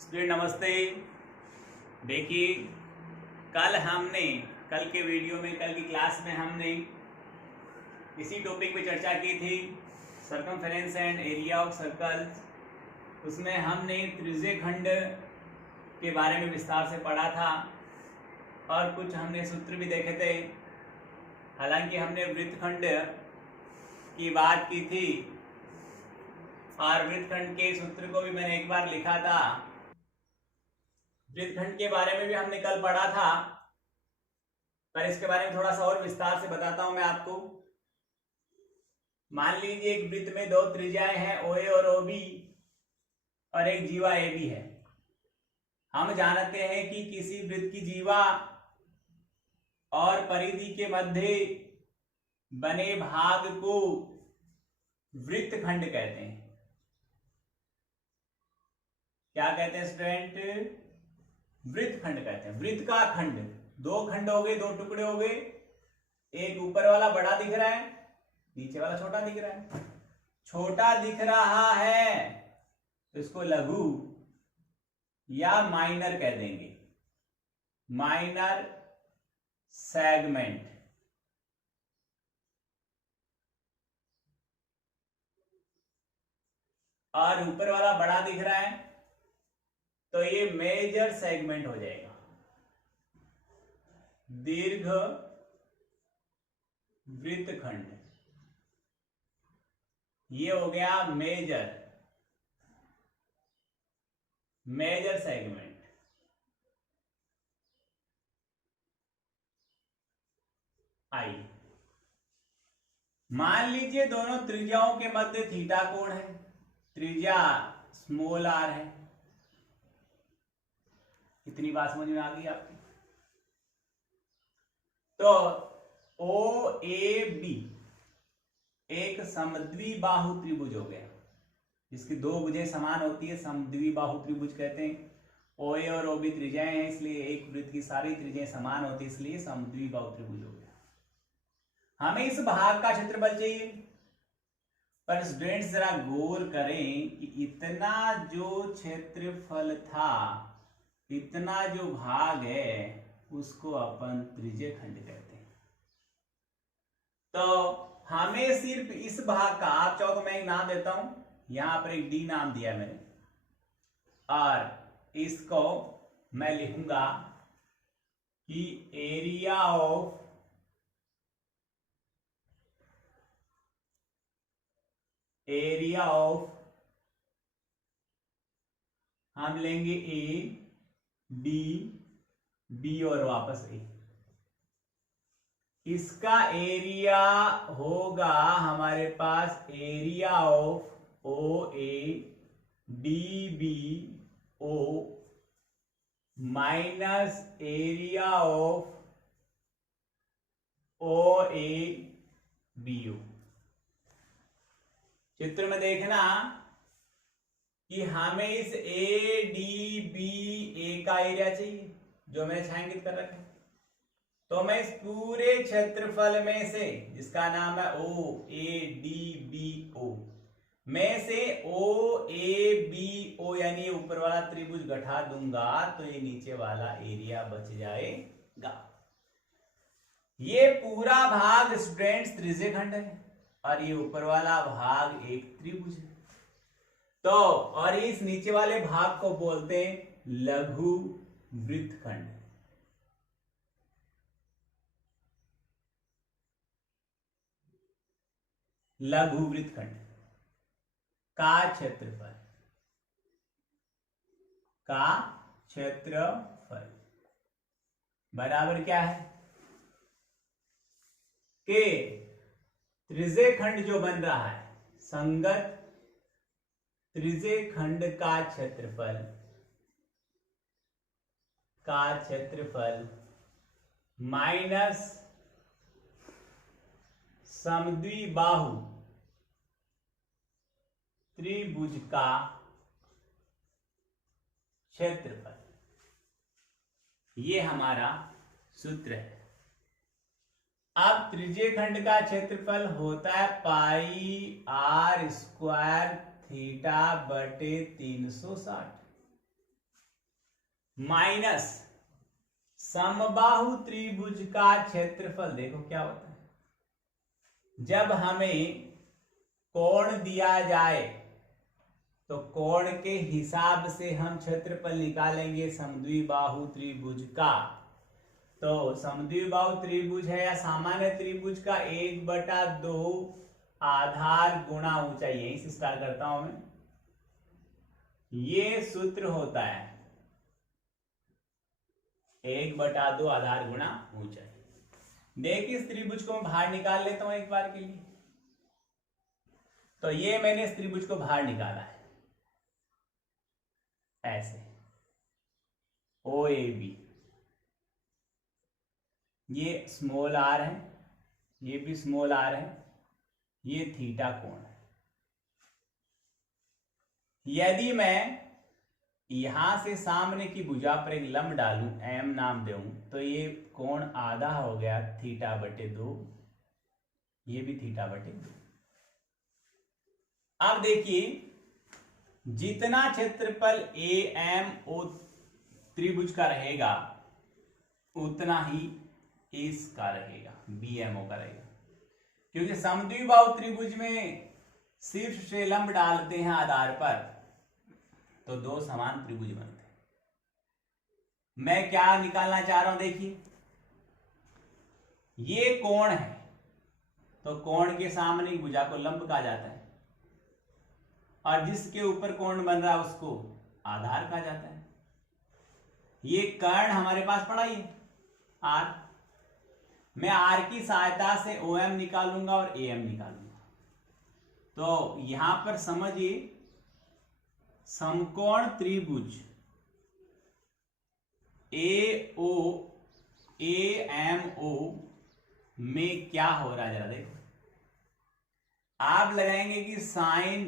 Student नमस्ते। देखिए, कल के वीडियो में, कल की क्लास में हमने इसी टॉपिक पे चर्चा की थी, circumference and area of circles. उसमें हमने त्रिज्यीय खंड के बारे में विस्तार से पढ़ा था और कुछ हमने सूत्र भी देखे थे। हालांकि हमने वृत्तखंड की बात की थी और वृत्तखंड के सूत्र को भी मैंने एक बार लिखा था। वृत्तखंड के बारे में भी हमने कल पढ़ा था, पर इसके बारे में थोड़ा सा और विस्तार से बताता हूं मैं आपको। मान लीजिए एक वृत्त में दो त्रिज्याएं हैं, OA और OB, और एक जीवा AB है। हम जानते हैं कि किसी वृत्त की जीवा और परिधि के मध्य बने भाग को वृत्तखंड कहते हैं। क्या कहते हैं स्टूडेंट? वृत्तखंड कहते हैं। वृत्त का खंड, दो खंड हो गए, दो टुकड़े हो गए। एक ऊपर वाला बड़ा दिख रहा है, नीचे वाला छोटा दिख रहा है। छोटा दिख रहा है तो इसको लघु या माइनर कह देंगे, माइनर सेगमेंट। और ऊपर वाला बड़ा दिख रहा है तो ये मेजर सेगमेंट हो जाएगा, दीर्घ वृत्तखंड। ये हो गया मेजर सेगमेंट। आई मान लीजिए दोनों त्रिज्याओं के मध्य थीटा कोण है, त्रिज्या स्मॉल r है। इतनी बात समझ में आ गई आपकी? तो OAB एक समद्विबाहु त्रिभुज हो गया, जिसकी दो भुजें समान होती है, समद्विबाहु त्रिभुज कहते हैं। OA और OB त्रिज्याएं हैं, इसलिए एक वृत्त की सारी त्रिज्याएं समान होती है, इसलिए समद्विबाहु त्रिभुज हो गया। हमें इस भाग का क्षेत्रफल चाहिए, पर स्टूडेंट्स जरा गौर करें कि इतना जो क्षेत्रफल था, इतना जो भाग है, उसको अपन त्रिज्यीय खंड कहते हैं। तो हमें सिर्फ इस भाग का, आप चाहो तो मैं एक नाम देता हूं, यहां पर एक D नाम दिया है मैंने, और इसको मैं लिखूंगा कि एरिया ऑफ हम लेंगे A, B, B और वापस A। इसका एरिया होगा हमारे पास area of OA DBO minus area of OABO। चित्र में देखना कि हमें इस ADBA का एरिया चाहिए, जो मैंने छायांकित कर रखा है। तो मैं इस पूरे क्षेत्रफल में से, जिसका नाम है OADBO, में से OABO यानी ऊपर वाला त्रिभुज घटा दूंगा तो ये नीचे वाला एरिया बच जाएगा। ये पूरा भाग स्टूडेंट्स त्रिज्यीय खंड है और ये ऊपर वाला भाग एक त्रिभुज है। तो और इस नीचे वाले भाग को बोलते हैं लघु वृत्तखंड। लघु वृत्तखंड का क्षेत्रफल बराबर क्या है कि त्रिज्यीय खंड जो बन रहा है, संगत त्रिज्यीय खंड का क्षेत्रफल माइनस समद्विबाहु त्रिभुज का क्षेत्रफल, ये हमारा सूत्र है। अब त्रिज्यीय खंड का क्षेत्रफल होता है πr² थीटा बटे 360। माइनस समबाहु त्रिभुज का क्षेत्रफल। देखो क्या होता है, जब हमें कोण दिया जाए तो कोण के हिसाब से हम क्षेत्रफल निकालेंगे समद्विबाहु त्रिभुज का। तो समद्विबाहु त्रिभुज है या सामान्य त्रिभुज का 1/2 आधार गुणा ऊंचाई। यहीं से स्टार्ट करता हूं मैं। ये सूत्र होता है 1/2 आधार गुणा ऊंचाई। देख इस त्रिभुज को मैं बाहर निकाल लेता हूं एक बार के लिए। तो ये मैंने इस त्रिभुज को बाहर निकाला है ऐसे, ओ ए बी। ये स्मॉल आर है, ये भी स्मॉल आर है, ये थीटा कोण है। यदि मैं यहां से सामने की भुजा पर एक लंब डालूं, एम नाम दूं, तो ये कोण आधा हो गया θ/2, ये भी θ/2। अब देखिए, जितना क्षेत्रफल ए एम ओ त्रिभुज का रहेगा उतना ही इसका रहेगा, बी एम ओ का रहेगा। क्योंकि समद्विबाहु त्रिभुज में शीर्ष से लंब डालते हैं आधार पर तो दो समान त्रिभुज बनते हैं। मैं क्या निकालना चाह रहा हूं, देखिए ये कोण है, तो कोण के सामने की भुजा को लंब कहा जाता है, और जिसके ऊपर कोण बन रहा है उसको आधार कहा जाता है। ये कर्ण हमारे पास पड़ा ही आर। मैं आर की सहायता से ओ एम निकालूंगा और ए एम निकालूंगा। तो यहां पर समझिए, समकोण त्रिभुज ए एम ओ में क्या हो रहा है जरा देखो। आप लगाएंगे कि साइन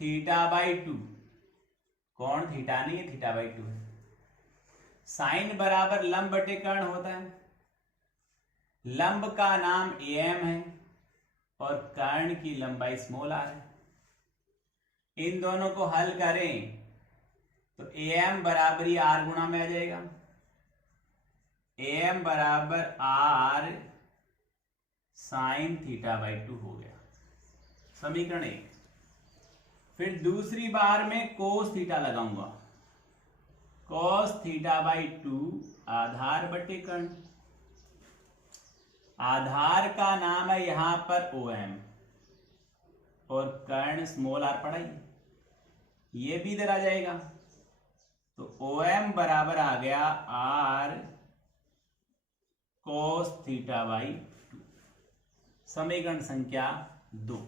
θ/2, कोण थीटा नहीं है, θ/2 है। साइन बराबर लंब बटे कर्ण होता है। लंब का नाम ए एम है और कर्ण की लंबाई स्मॉल आर है। इन दोनों को हल करें तो ए एम बराबरी आर गुणा में आ जाएगा। ए एम बराबर आर साइन θ/2 हो गया, समीकरण 1। फिर दूसरी बार में कोस थीटा लगाऊंगा, cos θ/2 आधार बटे कर्ण। आधार का नाम है यहां पर ओ एम और कर्ण स्मॉल आर पड़ा ही, ये भी इधर आ जाएगा। तो ओ एम बराबर आ गया आर cos θ/2, समीकरण संख्या 2।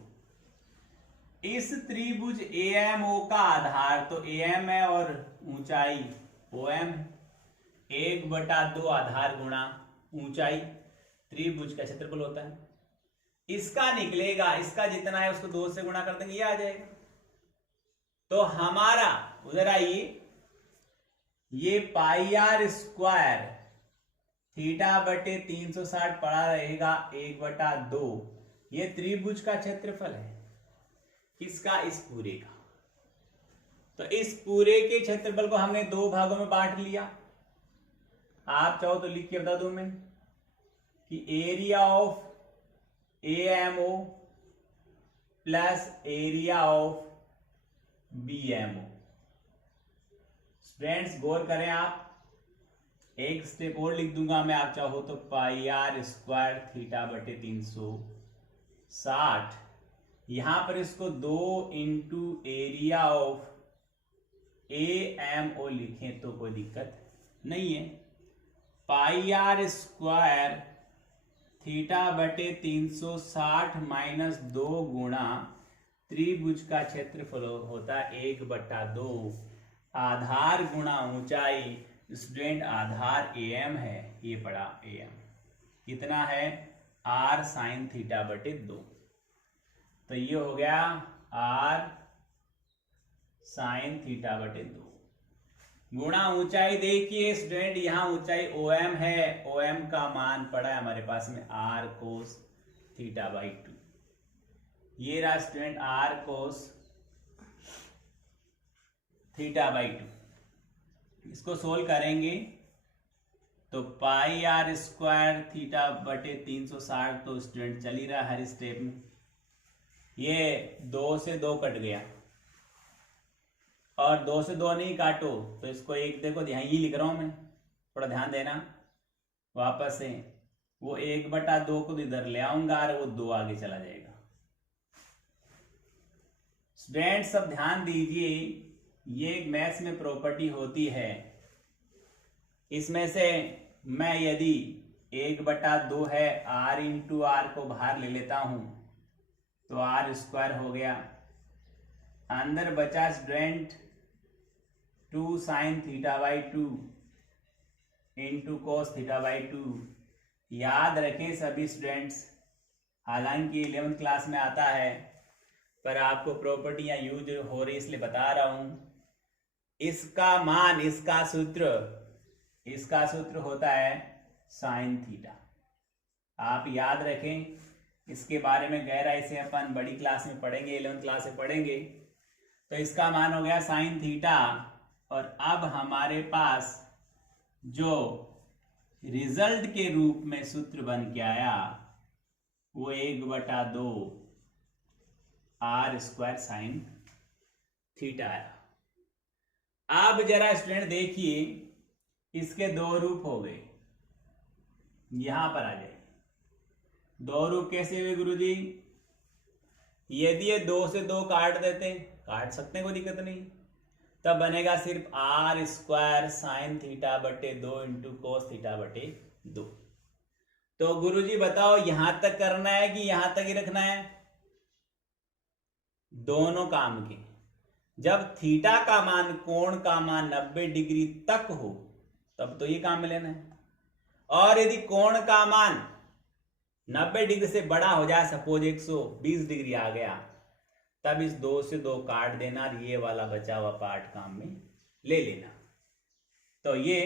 इस त्रिभुज ए एम ओ का आधार तो ए एम है और ऊंचाई ओ एम है। 1/2 आधार गुणा ऊंचाई त्रिभुज का क्षेत्रफल होता है। इसका निकलेगा, इसका जितना है उसको 2 से गुणा कर देंगे, ये आ जाएगा। तो हमारा उधर आइए, ये πr² θ/360 पड़ा रहेगा 1/2। ये त्रिभुज का क्षेत्रफल है, किसका, इस पूरे का। तो इस पूरे के क्षेत्रफल को हमने 2 भागों में बांट लिया। आप चाहो तो लिख के बता दूं मैं कि area of A M o plus area of b m o. Students गौर करें, आप एक स्टेप और लिख दूंगा मैं, आप चाहो तो πr² θ/360। यहां पर इसको 2 into area of A M O लिखें तो कोई दिक्कत नहीं है। πr² θ/360 माइनस 2 गुणा त्रिभुज का क्षेत्रफल होता है 1/2 आधार गुणा ऊंचाई। स्टूडेंट आधार ए एम है, ये पड़ा ए एम कितना है, आर साइन θ/2। तो ये हो गया आर साइन θ/2 गुणा ऊंचाई। देखिए स्टूडेंट, यहां ऊंचाई ओ एम है, ओ एम का मान पड़ा है हमारे पास में आर कोस θ/2। ये रहा स्टूडेंट आर कोस θ/2। इसको सोल्व करेंगे तो पाई आर स्क्वायर थीटा बटे 360 तो स्टूडेंट चल ही रहा हर स्टेप में। ये 2 से 2 कट गया और 2 से 2 नहीं काटो तो इसको एक देखो, यहाँ ही लिख रहा हूं मैं, थोड़ा ध्यान देना। वापस से वो 1/2 को इधर ले आऊंगा और वो 2 आगे चला जाएगा। स्टूडेंट सब ध्यान दीजिए, ये एक मैथ्स में प्रॉपर्टी होती है। इसमें से मैं यदि 1/2 है r इंटू आर को बाहर ले लेता हूं तो r स्क्वायर हो गया। अंदर बचा स्टूडेंट 2 sin θ/2 इंटू cos θ/2। याद रखें सभी स्टूडेंट्स, हालांकि 11th क्लास में आता है पर आपको प्रॉपर्टियां यूज हो रही इसलिए बता रहा हूं। इसका मान, इसका सूत्र होता है साइन थीटा। आप याद रखें, इसके बारे में गहराई से अपन बड़ी क्लास में पढ़ेंगे, 11th क्लास में पढ़ेंगे। तो इसका मान हो गया साइन थीटा और अब हमारे पास जो रिजल्ट के रूप में सूत्र बन के आया वो 1/2 आर स्क्वायर साइन थीटा आया। अब जरा स्टूडेंट देखिए, इसके 2 रूप हो गए, यहां पर आ जाए। 2 रूप कैसे हुए गुरुजी? यदि ये 2 से 2 काट देते, काट सकते हैं, कोई दिक्कत नहीं, तब बनेगा सिर्फ आर स्क्वायर साइन थीटा बटे 2 इंटू कोस थीटा बटे 2। तो गुरुजी बताओ यहां तक करना है कि यहां तक ही रखना है? दोनों काम के। जब थीटा का मान, कोण का मान 90 डिग्री तक हो तब तो ये काम में लेना है, और यदि कोण का मान 90 डिग्री से बड़ा हो जाए, सपोज 120 डिग्री आ गया, तब इस 2 से 2 काट देना और ये वाला बचा हुआ पार्ट काम में ले लेना। तो ये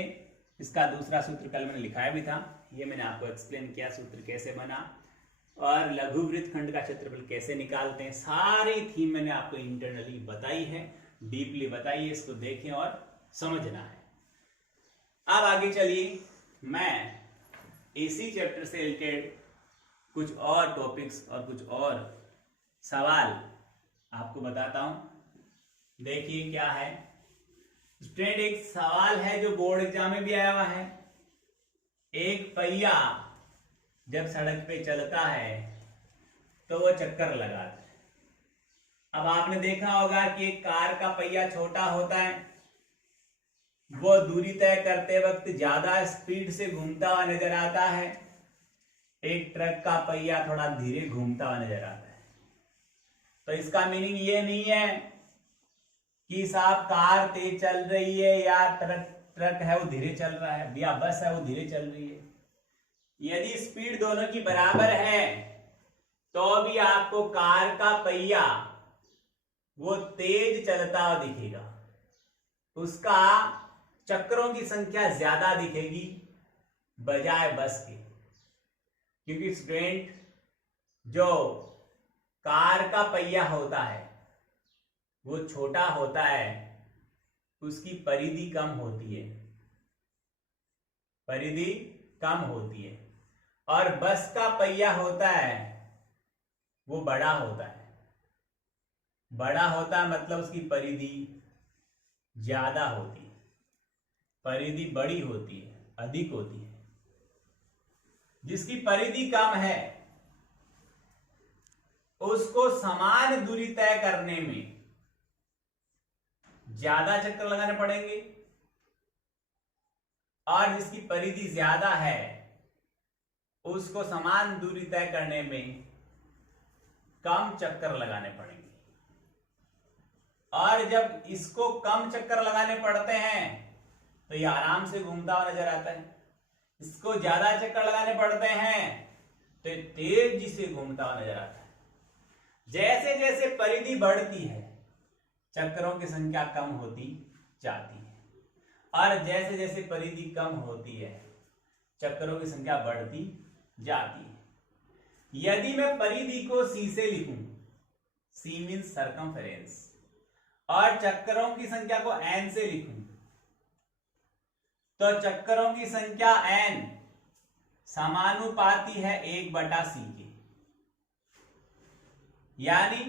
इसका दूसरा सूत्र कल मैंने लिखाया भी था, ये मैंने आपको एक्सप्लेन किया सूत्र कैसे बना और लघु वृत्तखंड का क्षेत्रफल कैसे निकालते हैं। सारी थीम मैंने आपको इंटरनली बताई है, डीपली बताई है, इसको देखें और समझना है। अब आगे चलिए, मैं इसी चैप्टर से रिलेटेड कुछ और टॉपिक्स और कुछ और सवाल आपको बताता हूं। देखिए क्या है स्टूडेंट, एक सवाल है जो बोर्ड एग्जाम में भी आया हुआ है। एक पहिया जब सड़क पे चलता है तो वो चक्कर लगाता है। अब आपने देखा होगा कि एक कार का पहिया छोटा होता है, वो दूरी तय करते वक्त ज्यादा स्पीड से घूमता हुआ नजर आता है। एक ट्रक का पहिया थोड़ा धीरे घूमता हुआ नजर आता है। तो इसका मीनिंग ये नहीं है कि साहब कार तेज चल रही है या ट्रक है वो धीरे चल रहा है या बस है वो धीरे चल रही है। यदि स्पीड दोनों की बराबर है तो भी आपको कार का पहिया वो तेज चलता हुआ दिखेगा, उसका चक्रों की संख्या ज्यादा दिखेगी बजाय बस के। क्योंकि स्टूडेंट जो कार का पहिया होता है वो छोटा होता है, उसकी परिधि कम होती है, परिधि कम होती है, और बस का पहिया होता है वो बड़ा होता है। बड़ा होता है मतलब उसकी परिधि ज्यादा होती है, परिधि बड़ी होती है, अधिक होती है। जिसकी परिधि कम है उसको समान दूरी तय करने में ज्यादा चक्कर लगाने पड़ेंगे, और जिसकी परिधि ज्यादा है उसको समान दूरी तय करने में कम चक्कर लगाने पड़ेंगे। और जब इसको कम चक्कर लगाने पड़ते हैं तो ये आराम से घूमता हुआ नजर आता है, इसको ज्यादा चक्कर लगाने पड़ते हैं तो ये तेजी से घूमता हुआ नजर आता है। जैसे जैसे परिधि बढ़ती है चक्रों की संख्या कम होती जाती है, और जैसे जैसे परिधि कम होती है चक्रों की संख्या बढ़ती जाती है। यदि मैं परिधि को c से लिखूं, c मीन्स सर्कमफेरेंस, और चक्रों की संख्या को n से लिखूं तो चक्करों की संख्या n समानुपाती है 1/c के, यानी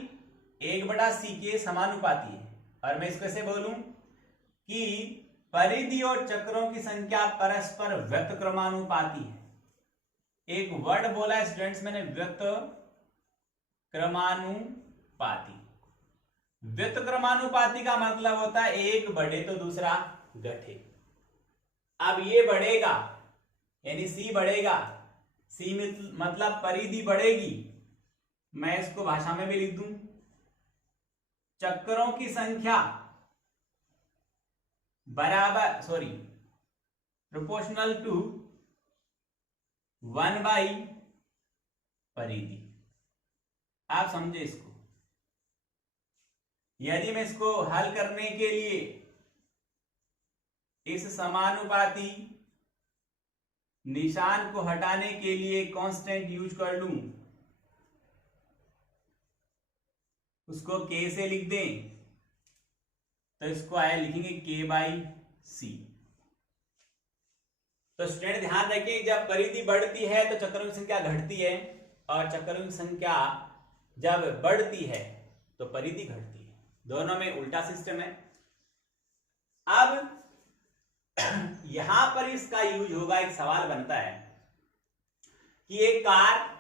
1/c के समानुपाती है। और मैं इसको कैसे बोलूं कि परिधि और चक्रों की संख्या परस्पर व्युत्क्रमानुपाती है। एक वर्ड बोला है स्टूडेंट्स मैंने, व्युत्क्रमानुपाती। व्युत्क्रमानुपाती का मतलब होता है एक बढ़े तो दूसरा घटे। अब ये बढ़ेगा यानी c बढ़ेगा, c मतलब परिधि बढ़ेगी। मैं इसको भाषा में भी लिख दूं, चक्करों की संख्या बराबर प्रोपोर्शनल टू 1/परिधि। आप समझे इसको। यदि मैं इसको हल करने के लिए इस समानुपाती निशान को हटाने के लिए कांस्टेंट यूज कर लूं, उसको k से लिख दें, तो इसको आया लिखेंगे k/c। तो स्टूडेंट ध्यान रखें, जब परिधि बढ़ती है तो चक्करों की संख्या घटती है, और चक्करों की संख्या जब बढ़ती है तो परिधि घटती है। दोनों में उल्टा सिस्टम है। अब यहां पर इसका यूज होगा, एक सवाल बनता है कि एक कार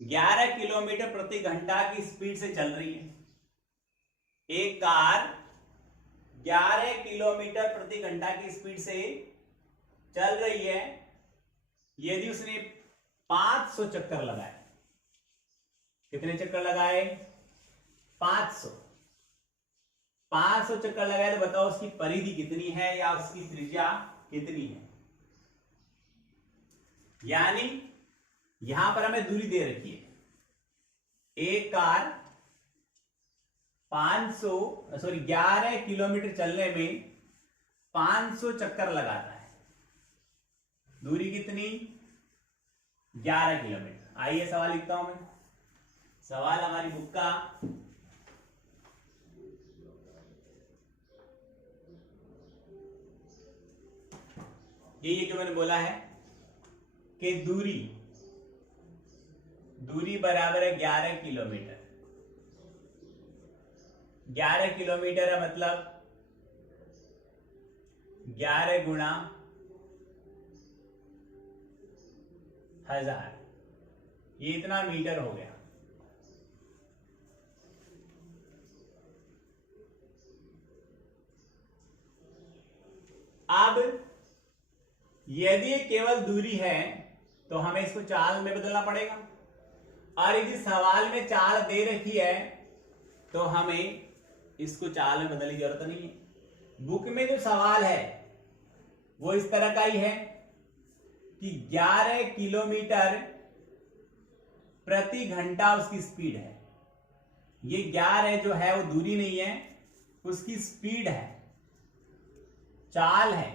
11 किलोमीटर प्रति घंटा की स्पीड से चल रही है। एक कार 11 किलोमीटर प्रति घंटा की स्पीड से चल रही है। यदि उसने 500 चक्कर लगाए, कितने चक्कर लगाए? 500 चक्कर लगाए, तो बताओ उसकी परिधि कितनी है या उसकी त्रिज्या कितनी है। यानी यहां पर हमें दूरी दे रखी है, एक कार 11 किलोमीटर चलने में 500 चक्कर लगाता है। दूरी कितनी? 11 किलोमीटर। आइए सवाल लिखता हूं मैं। सवाल हमारी बुक का ये जो मैंने बोला है कि दूरी बराबर है 11 किलोमीटर। 11 किलोमीटर है मतलब 11 गुणा 1000, ये इतना मीटर हो गया। अब यदि केवल दूरी है तो हमें इसको चाल में बदलना पड़ेगा, और यदि सवाल में चाल दे रखी है तो हमें इसको चाल में बदलने की जरूरत नहीं है। बुक में जो सवाल है वो इस तरह का ही है कि 11 किलोमीटर प्रति घंटा उसकी स्पीड है। ये 11 जो है वो दूरी नहीं है, उसकी स्पीड है, चाल है।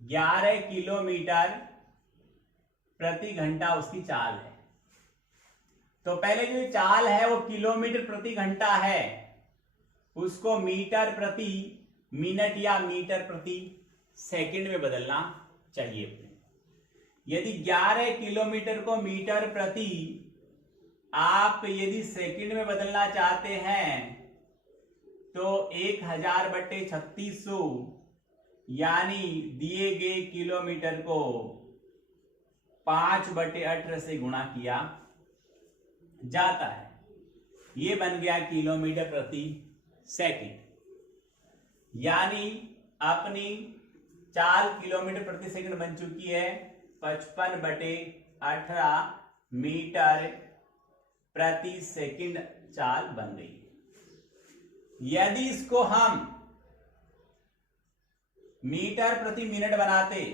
11 किलोमीटर प्रति घंटा उसकी चाल है। तो पहले जो चाल है वो किलोमीटर प्रति घंटा है, उसको मीटर प्रति मिनट या मीटर प्रति सेकंड में बदलना चाहिए। यदि 11 किलोमीटर को मीटर प्रति आप यदि सेकंड में बदलना चाहते हैं तो 1000/3600 यानी दिए गए किलोमीटर को 5/18 से गुणा किया जाता है। ये बन गया किलोमीटर प्रति सेकंड। यानी अपनी चाल किलोमीटर प्रति सेकंड बन चुकी है 55/18 मीटर प्रति सेकंड चाल बन गई। यदि इसको हम मीटर प्रति मिनट बनाते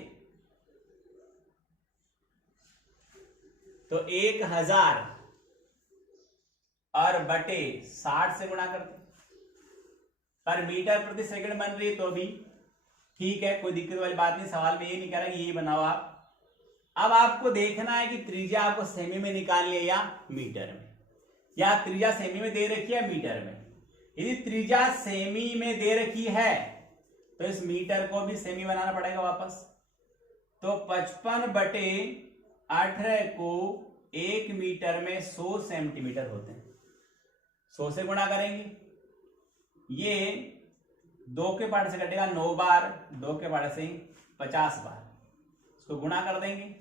तो 1000 और बटे 60 से गुणा करते, पर मीटर प्रति सेकंड बन रही है तो भी ठीक है, कोई दिक्कत वाली बात नहीं। सवाल में ये नहीं कह रहा कि यही बनाओ आप। अब आपको देखना है कि त्रिज्या आपको सेमी में निकालनी है या मीटर में, या त्रिज्या सेमी में दे रखी है मीटर में। यदि त्रिज्या सेमी में दे रखी है तो इस मीटर को भी सेमी बनाना पड़ेगा वापस। तो 55/18 को 1 मीटर में 100 सेंटीमीटर होते हैं। 100 से गुणा करेंगे, ये 2 के पार्ट से कटेगा 9 बार, 2 के पार्ट से 50 बार, इसको गुणा कर देंगे,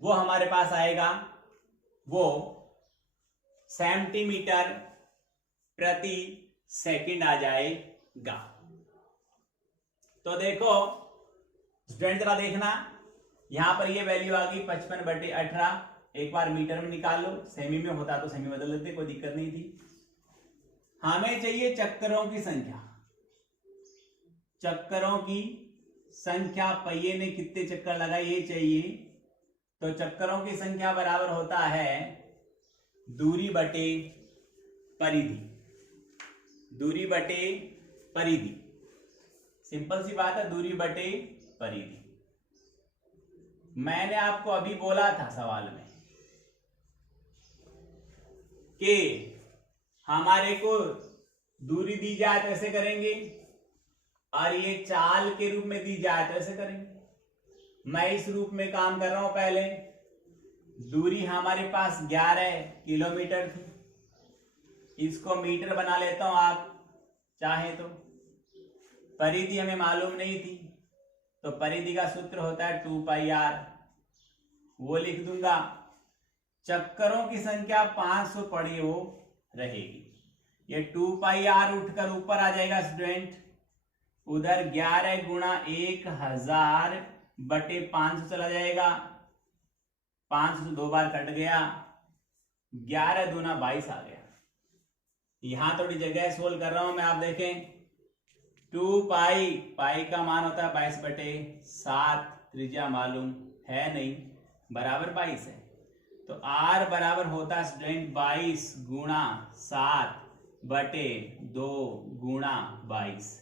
वो हमारे पास आएगा, वो सेंटीमीटर प्रति सेकंड आ जाएगा। तो देखो स्टूडेंट जरा देखना, यहां पर ये वैल्यू आ गई 55/18, एक बार मीटर में निकाल लो, सेमी में होता तो सेमी बदल देते, कोई दिक्कत नहीं थी। हमें चाहिए चक्करों की संख्या, चक्करों की संख्या, पहिए ने कितने चक्कर लगाए ये चाहिए। तो चक्करों की संख्या बराबर होता है दूरी बटे परिधि, दूरी बटे परिधि, सिंपल सी बात है, दूरी बटे परिधि। मैंने आपको अभी बोला था सवाल में कि हमारे को दूरी दी जाए तो ऐसे करेंगे, और ये चाल के रूप में दी जाए तो ऐसे करेंगे। मैं इस रूप में काम कर रहा हूं। पहले दूरी हमारे पास 11 किलोमीटर थी, इसको मीटर बना लेता हूं आप चाहे तो। परिधि हमें मालूम नहीं थी, तो परिधि का सूत्र होता है 2πr, वो लिख दूंगा। चक्करों की संख्या 500 पड़ी हो रहेगी, ये 2πr उठकर ऊपर आ जाएगा स्टूडेंट, उधर 11 गुणा 1000/500 चला जाएगा, 500 2 बार कट गया, 11 दूना 22 आ गया। यहां थोड़ी जगह सोल्व कर रहा हूं मैं, आप देखें 2π, पाई का मान होता है 22/7, त्रिज्या मालूम है नहीं, बराबर 22 है। तो r बराबर होता है स्टूडेंट 22 गुणा 7/2 गुणा 22,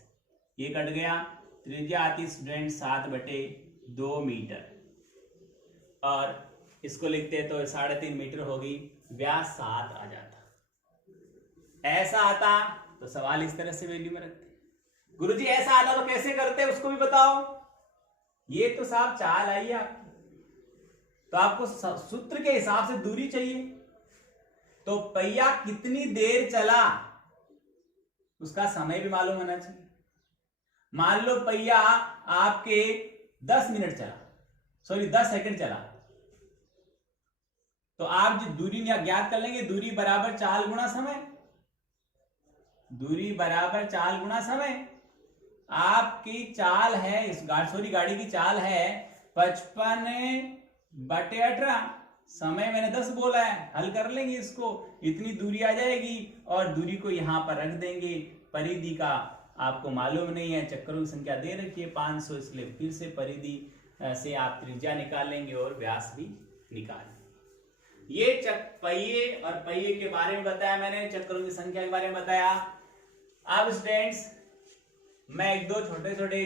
ये कट गया, त्रिज्या आती स्टूडेंट 7/2 मीटर, और इसको लिखते तो 3.5 मीटर होगी, व्यास 7 आ जाता। ऐसा आता तो सवाल इस तरह से वैल्यू में रखते। गुरुजी ऐसा आता तो कैसे करते उसको भी बताओ। ये तो साहब चाल आई है आपकी, तो आपको सूत्र के हिसाब से दूरी चाहिए, तो पहिया कितनी देर चला उसका समय भी मालूम होना चाहिए। मान लो पहिया आपके 10 मिनट चला, 10 सेकंड चला, तो आप जो दूरी ज्ञात कर लेंगे, दूरी बराबर चाल गुणा समय, दूरी बराबर चाल गुणा समय। आपकी चाल है, इस गाड़ी की चाल है 55/18, समय मैंने 10 बोला है, हल कर लेंगे इसको, इतनी दूरी आ जाएगी, और दूरी को यहां पर रख देंगे। परिधि का आपको मालूम नहीं है, चक्करों की संख्या दे रखी है 500, इसलिए फिर से परिधि से आप त्रिज्या निकाल लेंगे और व्यास भी निकाल लेंगे। ये पहिए और पहिए के बारे में बताया मैंने, चक्करों की संख्या के बारे में बताया। अब स्टूडेंट्स मैं एक दो छोटे छोटे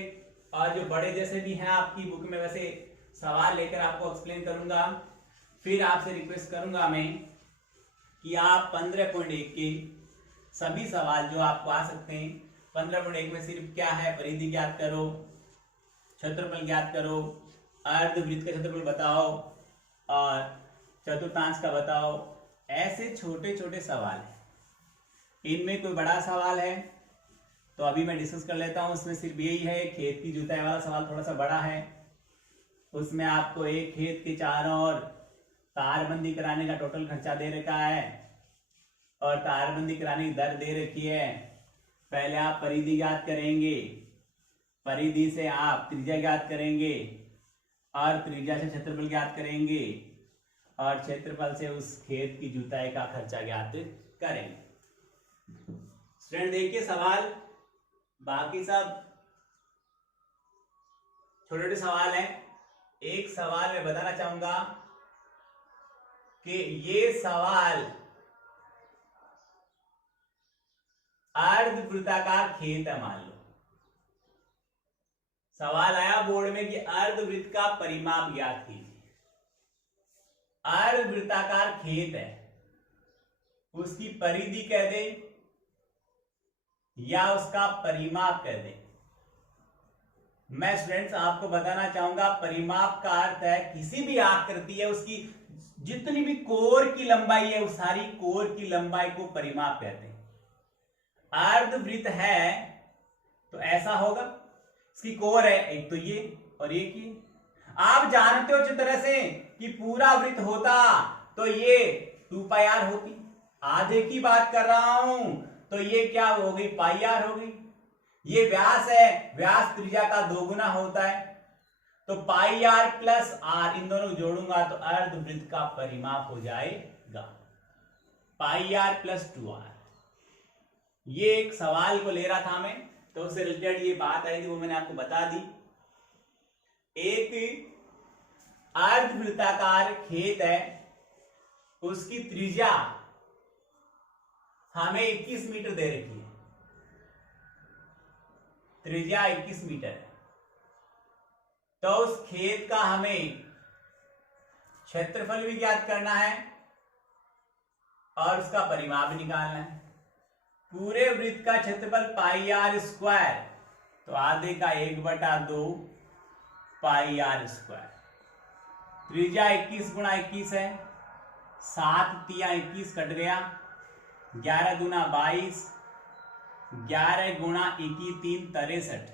और जो बड़े जैसे भी हैं आपकी बुक में वैसे सवाल लेकर आपको एक्सप्लेन करूंगा, फिर आपसे रिक्वेस्ट करूंगा मैं कि आप 15.1 के सभी सवाल जो आपको आ सकते हैं, 15.1 में सिर्फ क्या है, परिधि ज्ञात करो, क्षेत्रफल ज्ञात करो, अर्धवृत्त का क्षेत्रफल बताओ और चतुर्थांश का बताओ, ऐसे छोटे छोटे सवाल हैं। इनमें कोई बड़ा सवाल है तो अभी मैं डिस्कस कर लेता हूं, उसमें सिर्फ यही है, खेत की जुताई वाला सवाल थोड़ा सा बड़ा है, उसमें आपको एक खेत के चारों ओर तारबंदी कराने का टोटल खर्चा दे रखा है और तारबंदी कराने की दर दे रखी है। पहले आप परिधि ज्ञात करेंगे, परिधि से आप त्रिज्या ज्ञात करेंगे और त्रिज्या से क्षेत्रफल ज्ञात करेंगे और क्षेत्रफल से उस खेत की जुताई का खर्चा ज्ञात करेंगे। स्टूडेंट देखिए सवाल, बाकी सब छोटे छोटे सवाल हैं। एक सवाल मैं बताना चाहूंगा कि ये सवाल अर्धवृत्ताकार खेत है। मान लो सवाल आया बोर्ड में कि अर्धवृत्त का परिमाप ज्ञात कीजिए। अर्धवृत्ताकार खेत है, उसकी परिधि कह दे या उसका परिमाप कर दें। मैं स्टूडेंट्स आपको बताना चाहूंगा, परिमाप का अर्थ है किसी भी आकृति है उसकी जितनी भी कोर की लंबाई है उस सारी कोर की लंबाई को परिमाप कहते हैं। अर्धवृत्त है तो ऐसा होगा, इसकी कोर है एक तो ये और एक ये। आप जानते हो अच्छी तरह से कि पूरा वृत्त होता तो ये 2πr होती, आधे की बात कर रहा हूं तो ये क्या हो गई, πr हो गई। ये व्यास है, व्यास त्रिज्या का 2 गुना होता है, तो πr प्लस r इन दोनों को जोड़ूंगा तो अर्धवृत्त का परिमाप हो जाएगा πr प्लस 2r। ये एक सवाल को ले रहा था मैं, तो उससे रिलेटेड ये बात आई थी, वो मैंने आपको बता दी। एक अर्धवृत्ताकार खेत है, उसकी त्रिज्या हमें 21 मीटर दे रखी है, त्रिज्या 21 मीटर है। तो उस खेत का हमें क्षेत्रफल भी ज्ञात करना है और उसका परिमाप भी निकालना है। पूरे वृत्त का क्षेत्रफल πr स्क्वायर, तो आधे का 1/2 πr स्क्वायर। त्रिज्या 21 गुणा 21 है, 7 तिया 21 कट गया, 11 दूना 22, 11 गुणा 21 3 63,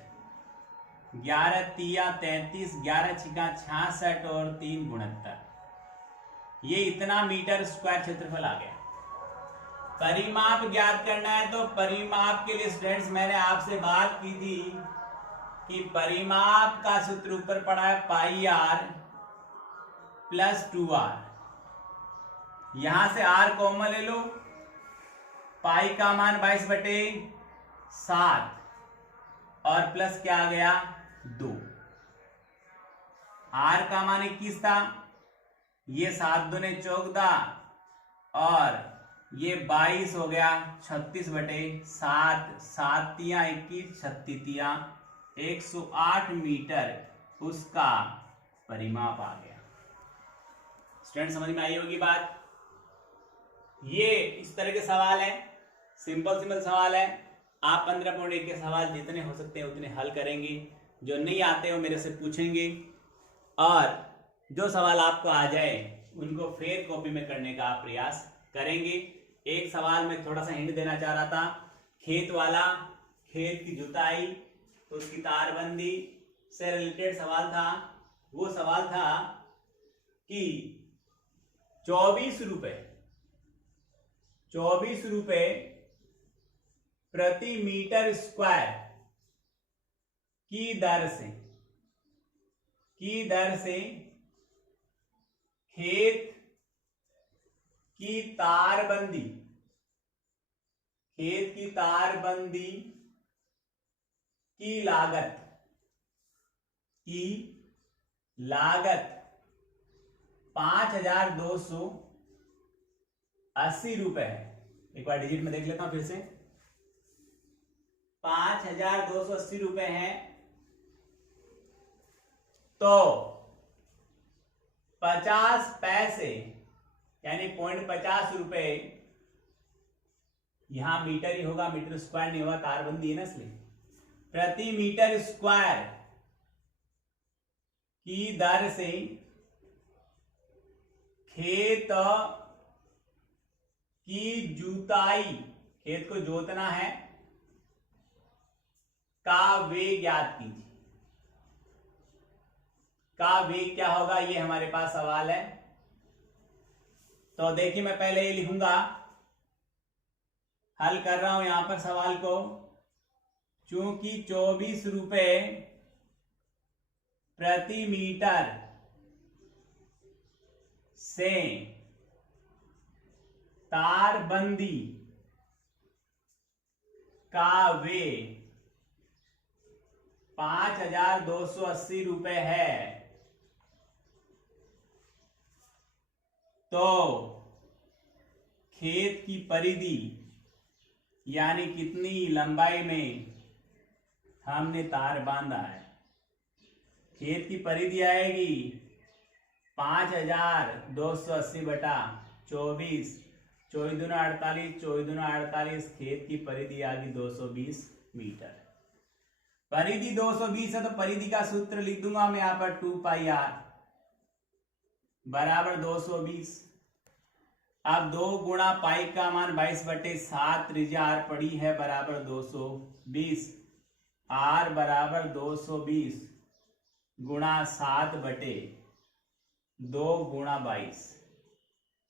11 तिया 33, 11 छिका 66 और 3 69। ये इतना मीटर स्क्वायर क्षेत्रफल आ गया। परिमाप ज्ञात करना है, तो परिमाप के लिए स्टूडेंट्स मैंने आपसे बात की थी कि परिमाप का सूत्र ऊपर पड़ा है πr प्लस 2r। यहां से r कॉमन ले लो, पाई का मान 22/7 और प्लस क्या आ गया 2। r का मान 21 था, ये 7 दूने 14 और ये 22 हो गया 36/7, 7 तिया 21, 36 तिया 108 मीटर उसका परिमाप आ गया। स्टूडेंट समझ में आई होगी बात। ये इस तरह के सवाल है, सिंपल सवाल है। आप 15.1 के सवाल जितने हो सकते हैं उतने हल करेंगे, जो नहीं आते हो मेरे से पूछेंगे और जो सवाल आपको आ जाए उनको फेर कॉपी में करने का आप प्रयास करेंगे। एक सवाल में थोड़ा सा हिंट देना चाह रहा था, खेत वाला, खेत की जुताई तो उसकी तारबंदी से रिलेटेड सवाल था। वो सवाल था कि 24 रुपए प्रति मीटर स्क्वायर की दर से खेत की तारबंदी की लागत 5,280 रुपए है। एक बार डिजिट में देख लेता हूं फिर से, 5,280 रुपए है। तो 50 पैसे यानी 0.50 रुपए, यहां मीटर ही होगा, मीटर स्क्वायर नहीं होगा, तारबंदी है ना इसलिए, प्रति मीटर स्क्वायर की दर से खेत की जुताई, खेत को जोतना है, का वेग ज्ञात कीजिए। का वेग क्या होगा, ये हमारे पास सवाल है। तो देखिए मैं पहले ये लिखूंगा, हल कर रहा हूं यहां पर सवाल को। चूंकि 24 रुपए प्रति मीटर से तारबंदी का वेग 5,280 रुपए है, तो खेत की परिधि यानी कितनी लंबाई में हमने तार बांधा है। खेत की परिधि आएगी 5,280/24, 24 दूना 48, 24 दूना 48, खेत की परिधि आ गई 220 मीटर। परिधि 220 है तो परिधि का सूत्र लिख दूंगा मैं यहां पर 2 पाई r बराबर 220। अब 2 गुणा पाई का मान 22/7 त्रिज्या r पड़ी है बराबर 220। r बराबर 220 गुणा 7/2 गुणा 22।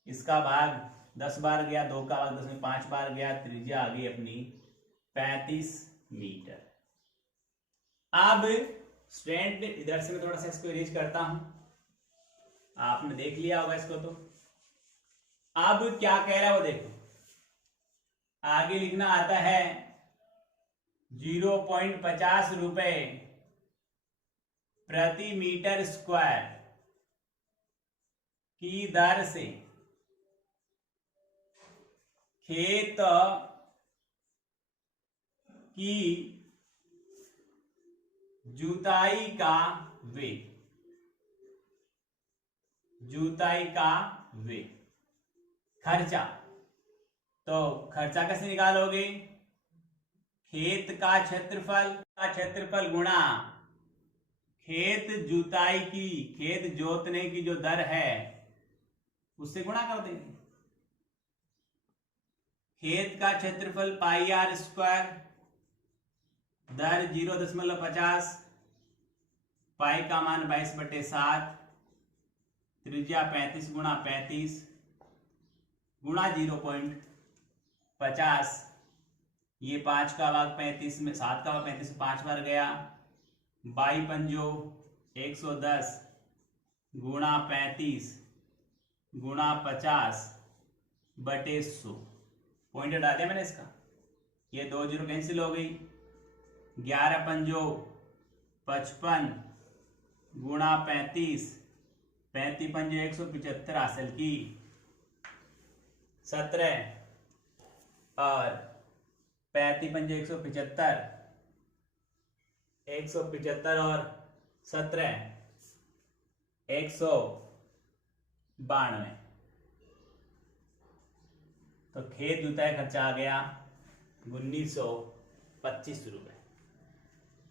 इसका भाग 10 बार गया, 2 का भाग 10 में 5 बार गया, त्रिज्या आ गई अपनी 35 मीटर। अब स्टूडेंट इधर से मैं थोड़ा सा इसको इरेज करता हूं, आपने देख लिया होगा इसको। तो अब क्या कह रहा है वो देखो, आगे लिखना आता है 0.50 रुपए प्रति मीटर स्क्वायर की दर से खेत की जुताई का वे, जुताई का वे खर्चा। तो खर्चा कैसे निकालोगे, खेत का क्षेत्रफल गुणा खेत जुताई की, खेत जोतने की जो दर है उससे गुणा कर देंगे। खेत का क्षेत्रफल पाई r स्क्वायर, दर 0.50, पाई का मान 22/7, त्रिज्या 35 गुणा 35 गुणा 0.50, ये 5 का भाग 35 में, 7 का भाग 35 में 5 बार गया, 22 पंजो 110 गुणा 35 गुणा 50/100। पॉइंट हटा दिया मैंने इसका, ये 2 जीरो कैंसिल हो गई। 11 पंजो 55 गुणा 35, 35 पंजे 175 हासिल की 17 और 35 पंजे 175, 175 और 17 192। तो खेत जुताई खर्चा आ गया 1925 रुपए।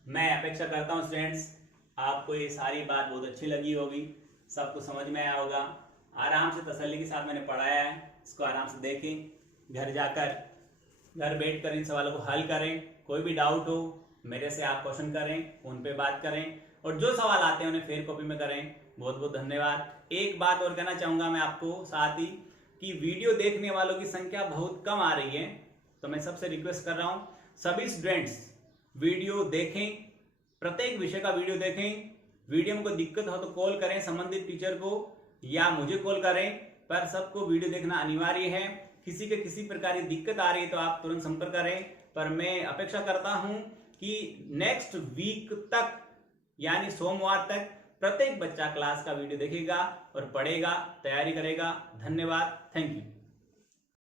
मैं अपेक्षा करता हूं स्टूडेंट्स आपको ये सारी बात बहुत अच्छी लगी होगी, सबको समझ में आया होगा। आराम से तसल्ली के साथ मैंने पढ़ाया है, इसको आराम से देखें, घर जाकर घर बैठकर इन सवालों को हल करें। कोई भी डाउट हो मेरे से आप क्वेश्चन करें, फोन पे बात करें, और जो सवाल आते हैं उन्हें फेयर कॉपी में करें। बहुत बहुत धन्यवाद। एक बात और कहना चाहूंगा मैं आपको साथ ही कि वीडियो देखने वालों की संख्या बहुत कम आ रही है, तो मैं सबसे रिक्वेस्ट कर रहा हूं सभी स्टूडेंट्स वीडियो देखें, प्रत्येक विषय का वीडियो देखें। वीडियो में कोई दिक्कत हो तो कॉल करें संबंधित टीचर को या मुझे कॉल करें, पर सबको वीडियो देखना अनिवार्य है। किसी के किसी प्रकार की दिक्कत आ रही है तो आप तुरंत संपर्क करें। पर मैं अपेक्षा करता हूं कि नेक्स्ट वीक तक यानी सोमवार तक प्रत्येक बच्चा क्लास का वीडियो देखेगा और पढ़ेगा, तैयारी करेगा। धन्यवाद, थैंक यू।